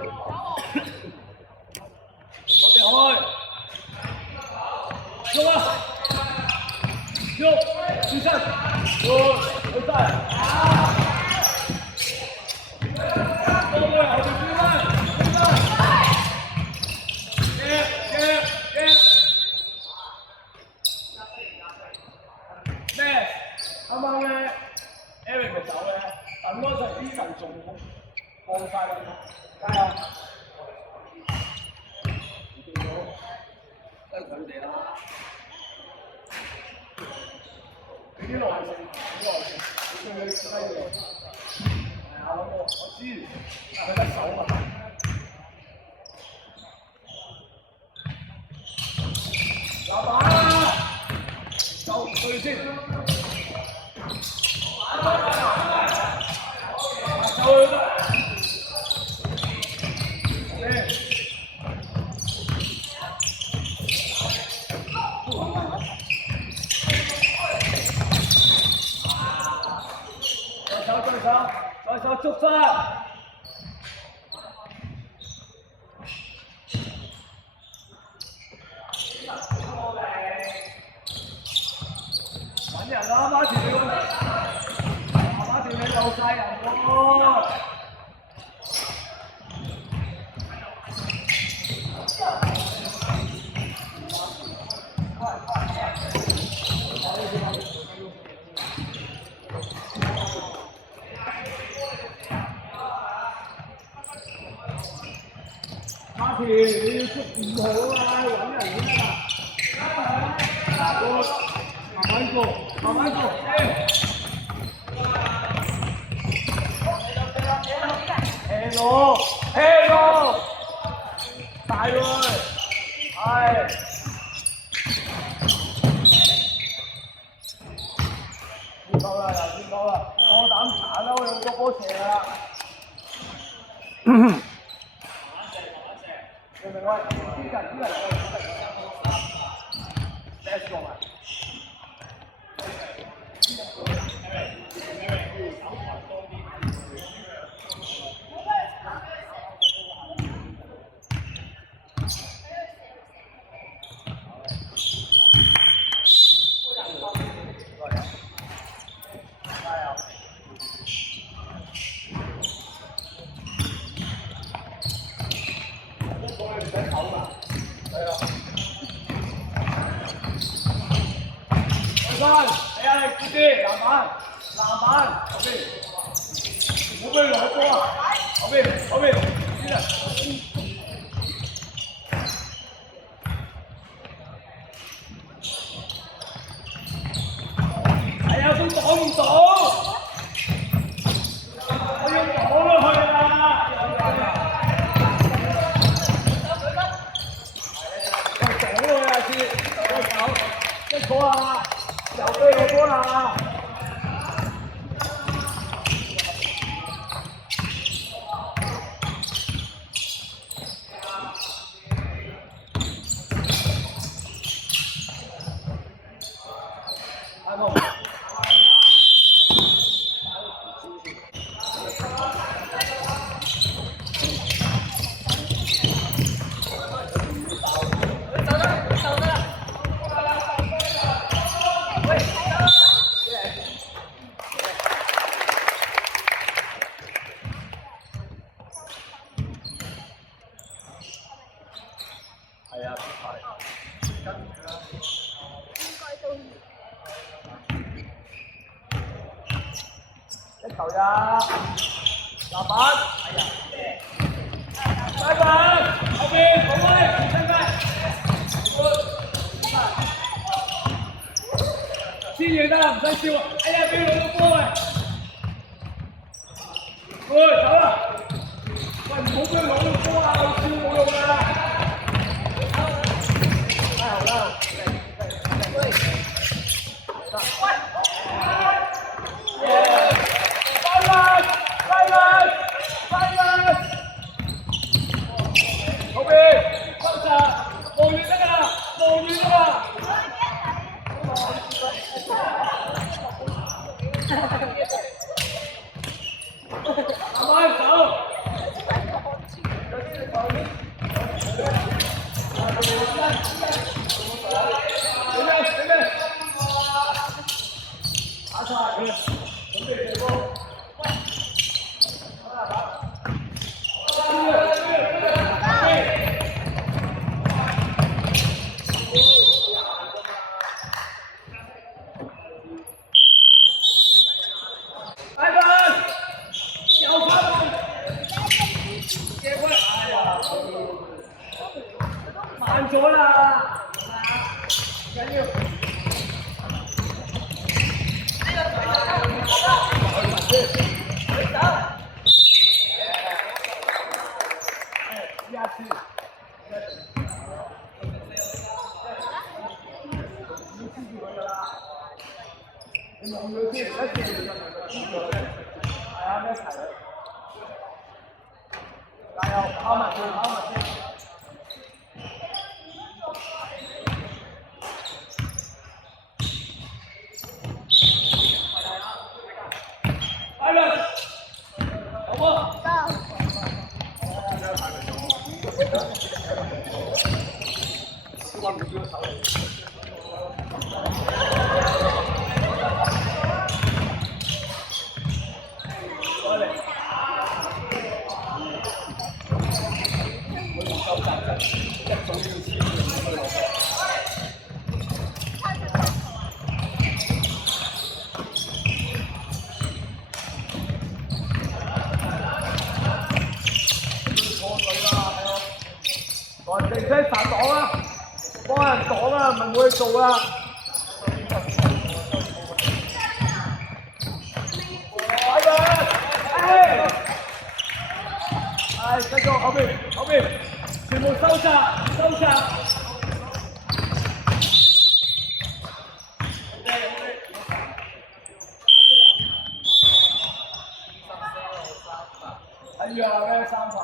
我哋開，喐啊！喐，轉身，好晒。多過後邊轉翻，轉翻。咩？啱啱咧 ，Eric 嘅手咧，等嗰陣 Evan 仲放晒啦，加油！見到，都係佢哋啦。俾啲耐性，俾耐性，你對佢犀利。係啊，我知，佢得手嘛。打板啦！走，對先。走去啦。再手捉翻。揾人啦，馬田你漏晒人喎。馬田你要捉唔好啊，揾人㗎啦。慢慢做，慢慢做。Hello， 大佢，係。見到啦，又見到啦，我膽殘啦，我用個波射啦。明唔明啊？啲人，let's go 啊！你壓力啲，籃板，OK， 唔好俾佢攞波啊！後邊，啲人。係啊，都擋唔到，我要擋落去啦！我擋落去啊！先，一個啊！又飛我波啦！阿龍，係啊，跟住啦。一球咋？籃板，係啊。拜拜，後邊好威，真係。先贏得啦，唔使笑啊！哎呀，俾佢攞個波啊！喂，走啦！喂，唔好俾佢攞個波啊！笑冇用㗎。太好了，對。後邊，收集，望遠得㗎，望遠得㗎。慢慢走。咗啦，緊要。加油，跑埋去，跑埋去。快樂，好唔好？定聲實擋啦，幫人擋啦，唔係冇嘢做啦。係，繼續後邊，全部收窄。睇住啊，咩三塊？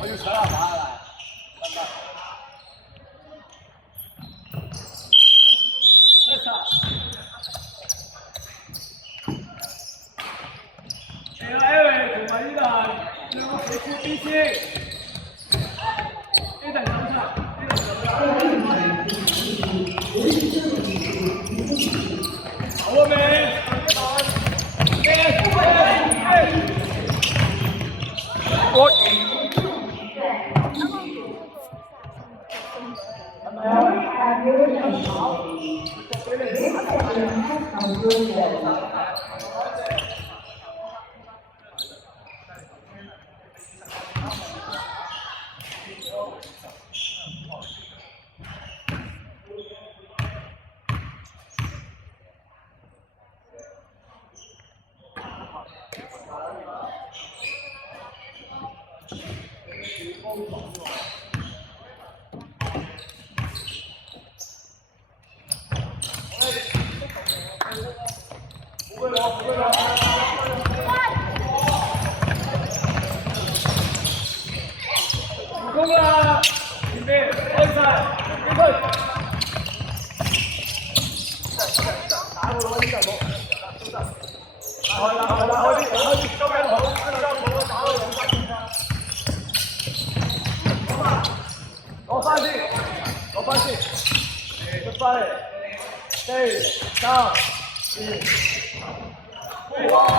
我要扯下馬嚟，得唔得？Eric 同埋呢度係兩個企คู่ BC， 呢度飲茶，好啊未？成功啦！前面開晒，幾分？打個攞呢度攞，係啦，開啲，周邊好，打到兩分。攞翻先，出翻嚟，4、3、2。